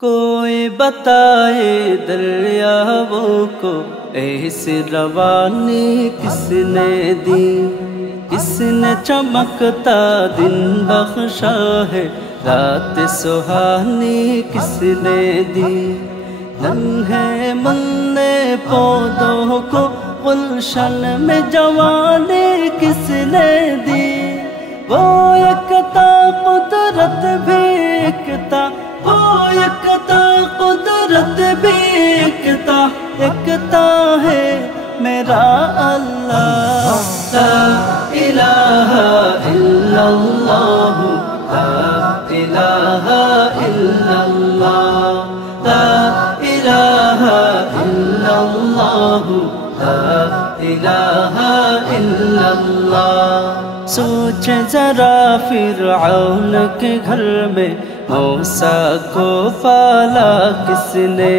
کوئی بتائے دریاؤں کو ایسی روانی کس نے دی، کس نے چمکتا دن بخشا ہے، رات سہانی کس نے دی۔ ننھے منّے پودوں کو گلشن میں جوانی کس نے دی، وہ یکتا قدرت بھی یکتا، وہ یکتا قدرت بھی یکتا، یکتا ہے میرا اللہ۔ لا الہ الا اللہ، لا الہ الا اللہ، لا الہ الا اللہ، لا الہ الا اللہ۔ سوچ ذرا فرعون کے گھر میں موسیٰ کو پالا کس نے،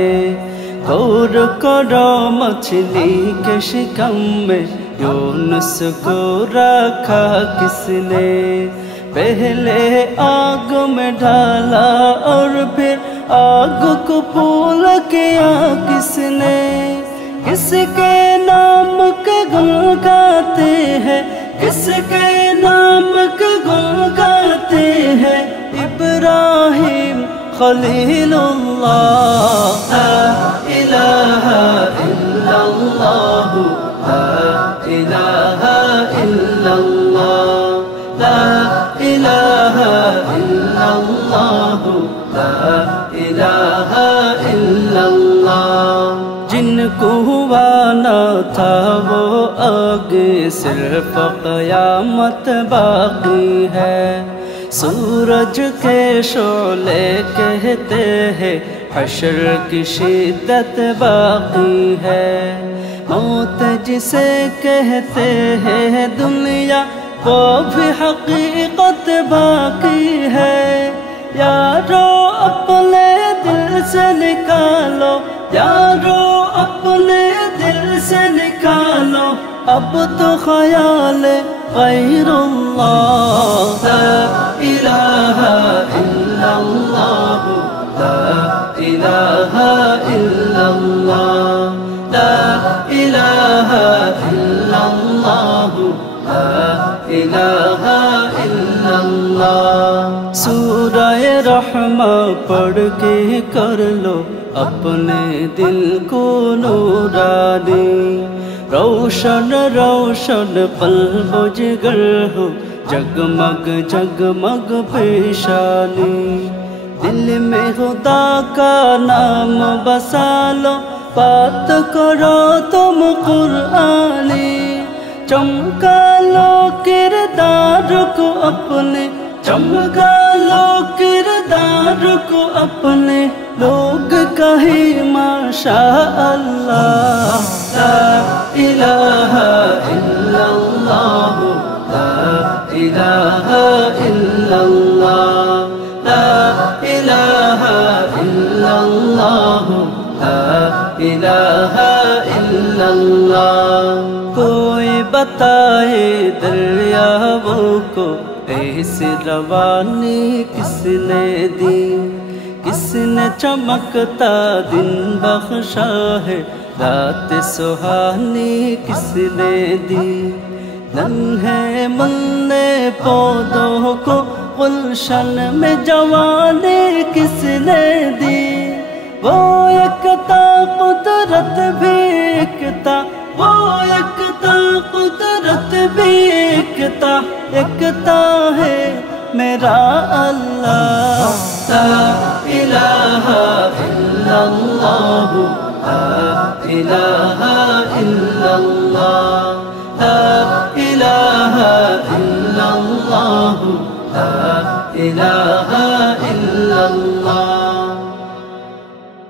غور کرو مچھلی کے شکم میں یونس کو رکھا کس نے، پہلے آگ میں ڈالا اور پھر آگ کو پھول کیا کس نے، کس کے نام کے گن گاتے ہیں، کس کے نام کے گن گاتے ہیں، ابراہیم خلیل اللہ۔ لا الہ الا اللہ، لا الہ الا اللہ، لا الہ الا اللہ، لا الہ الا اللہ۔ جن کو ہوا نہ تھا وہ آگے صرف قیامت باقی ہے، سورج کے شعلے کہتے ہیں حشر کی شدت باقی ہے، موت جسے کہتے ہیں دنیا وہ بھی حقیقت باقی ہے۔ یارو اپنے دل سے نکالو، یارو اپنے دل سے نکالو اب تو خیال غیر اللہ۔ لا الہ الا اللہ، لا الہ الا اللہ، لا الہ الا اللہ، لا الہ الا اللہ۔ سورہ رحمہ پڑھ کے کر لو اپنے دل کو نورانی، روشن روشن قلب و جگر ہو، جگمگ جگمگ پیشانی، دل میں خدا کا نام بسا لو، بات کرو تم قرآنی، چمکا لو کردار کو اپنے، چمکا لو کردار کو اپنے، لوگ کہیں ماشاء اللہ۔ لا الہ الا اللہ، لا الہ الا اللہ، لا الہ الا اللہ، لا الہ الا اللہ۔ کوئی بتائے دریاؤں کو ایسی روانی کس نے دی، کس نے چمکتا دن بخشا ہے، رات سہانی کس نے دی۔ ننھے منّے پودوں کو گلشن میں جوانی کس نے دی، وہ یکتا قدرت بھی یکتا، وہ یکتا قدرت بھی یکتا، یکتا ہے میرا اللہ۔ لا الہ الا اللہ، لا الہ الا اللہ، لا الہ الا اللہ، لا الہ